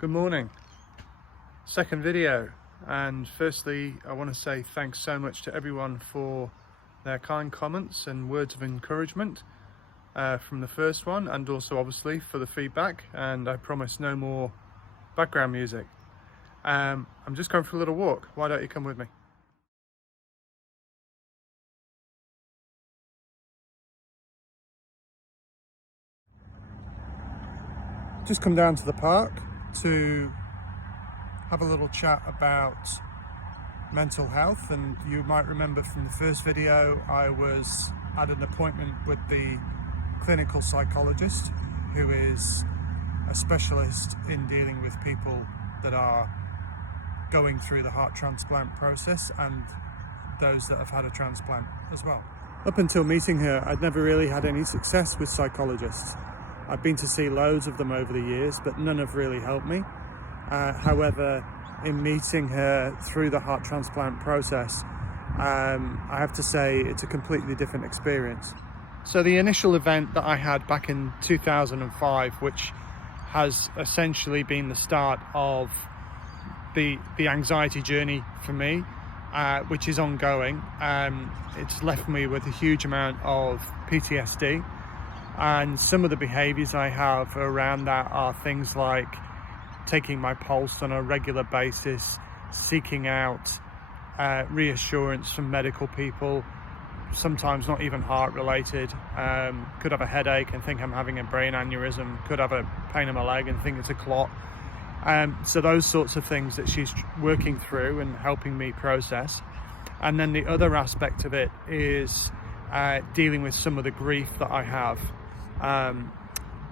Good morning. Second video, and firstly I want to say thanks so much to everyone for their kind comments and words of encouragement from the first one, and also obviously for the feedback, and I promise no more background music. I'm just going for a little walk. Why don't you come with me? Just come down to the park to have a little chat about mental health, and you might remember from the first video I was at an appointment with the clinical psychologist, who is a specialist in dealing with people that are going through the heart transplant process and those that have had a transplant as well. Up until meeting her, I'd never really had any success with psychologists. I've been to see loads of them over the years, but none have really helped me. However, in meeting her through the heart transplant process, I have to say it's a completely different experience. So the initial event that I had back in 2005, which has essentially been the start of the anxiety journey for me, which is ongoing. It's left me with a huge amount of PTSD. And some of the behaviours I have around that are things like taking my pulse on a regular basis, seeking out reassurance from medical people, sometimes not even heart related. Could have a headache and think I'm having a brain aneurysm, could have a pain in my leg and think it's a clot. So those sorts of things that she's working through and helping me process. And then the other aspect of it is dealing with some of the grief that I have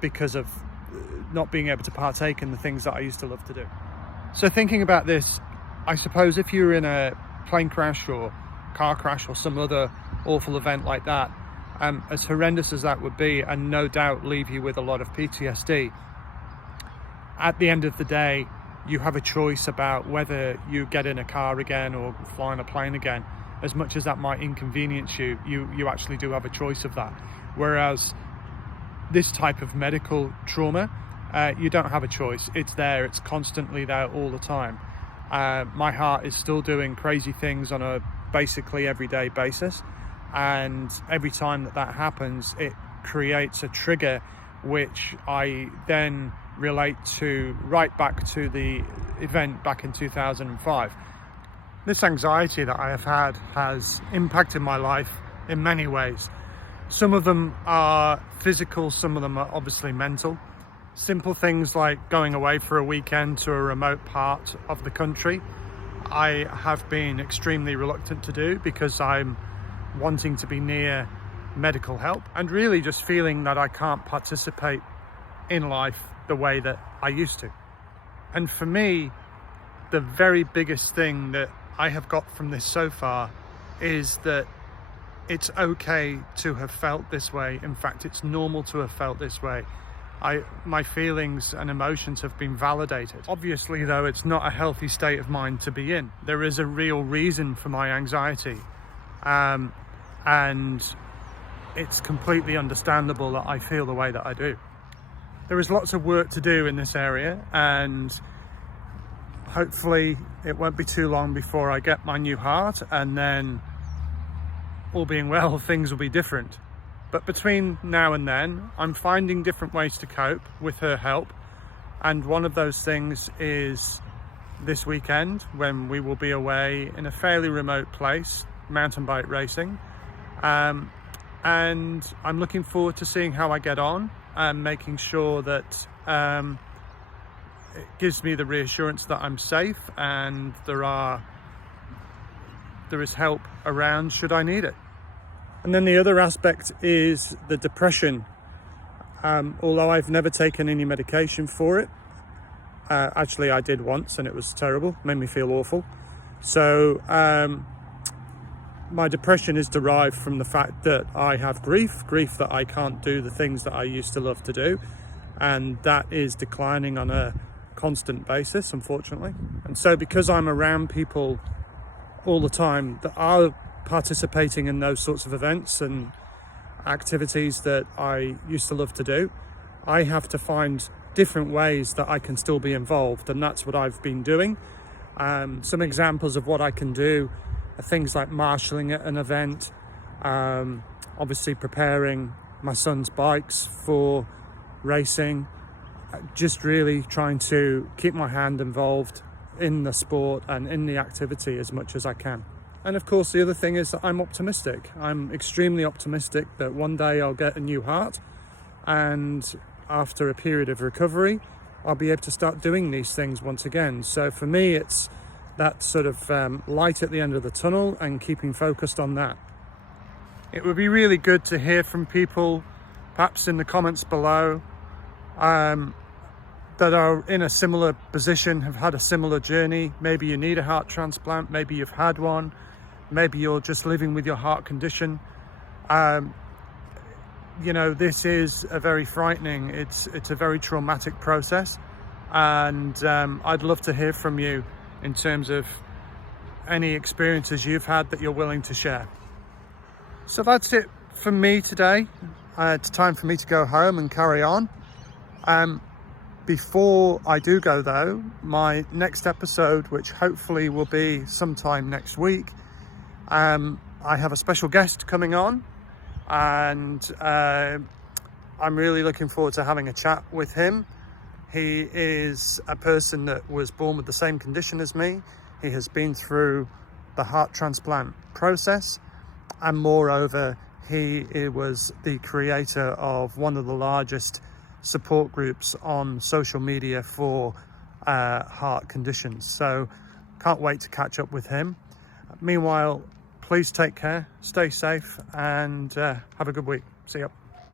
because of not being able to partake in the things that I used to love to do. So thinking about this, I suppose if you're in a plane crash or car crash or some other awful event like that, as horrendous as that would be, and no doubt leave you with a lot of PTSD, at the end of the day, you have a choice about whether you get in a car again or fly on a plane again. As much as that might inconvenience you, you actually do have a choice of that. Whereas this type of medical trauma, you don't have a choice. It's there, it's constantly there all the time. My heart is still doing crazy things on a basically everyday basis. And every time that happens, it creates a trigger which I then relate to right back to the event back in 2005. This anxiety that I have had has impacted my life in many ways. Some of them are physical, some of them are obviously mental. Simple things like going away for a weekend to a remote part of the country, I have been extremely reluctant to do because I'm wanting to be near medical help and really just feeling that I can't participate in life the way that I used to. And for me, the very biggest thing that I have got from this so far is that it's okay to have felt this way. In fact, it's normal to have felt this way. My feelings and emotions have been validated. Obviously, though, it's not a healthy state of mind to be in. There is a real reason for my anxiety. And it's completely understandable that I feel the way that I do. There is lots of work to do in this area, and hopefully it won't be too long before I get my new heart, and then all being well, things will be different. But between now and then, I'm finding different ways to cope with her help. And one of those things is this weekend, when we will be away in a fairly remote place, mountain bike racing. And I'm looking forward to seeing how I get on and making sure that it gives me the reassurance that I'm safe and there is help around should I need it. And then the other aspect is the depression. Although I've never taken any medication for it, actually I did once and it was terrible, made me feel awful. So my depression is derived from the fact that I have grief that I can't do the things that I used to love to do, and that is declining on a constant basis, unfortunately. And so because I'm around people all the time that are participating in those sorts of events and activities that I used to love to do, I have to find different ways that I can still be involved, and that's what I've been doing. Some examples of what I can do are things like marshalling at an event, obviously preparing my son's bikes for racing, just really trying to keep my hand involved in the sport and in the activity as much as I can. And of course, the other thing is that I'm optimistic. I'm extremely optimistic that one day I'll get a new heart, and after a period of recovery, I'll be able to start doing these things once again. So for me, it's that sort of light at the end of the tunnel and keeping focused on that. It would be really good to hear from people, perhaps in the comments below, that are in a similar position, have had a similar journey. Maybe you need a heart transplant, maybe you've had one, maybe you're just living with your heart condition. You know, this is a very frightening, it's a very traumatic process, and I'd love to hear from you in terms of any experiences you've had that you're willing to share. So that's it from me today. It's time for me to go home and carry on. Before I do go though, my next episode, which hopefully will be sometime next week, I have a special guest coming on, and I'm really looking forward to having a chat with him. He is a person that was born with the same condition as me. He has been through the heart transplant process, and moreover, he was the creator of one of the largest support groups on social media for heart conditions. So can't wait to catch up with him. Meanwhile, please take care, stay safe, and have a good week. See ya.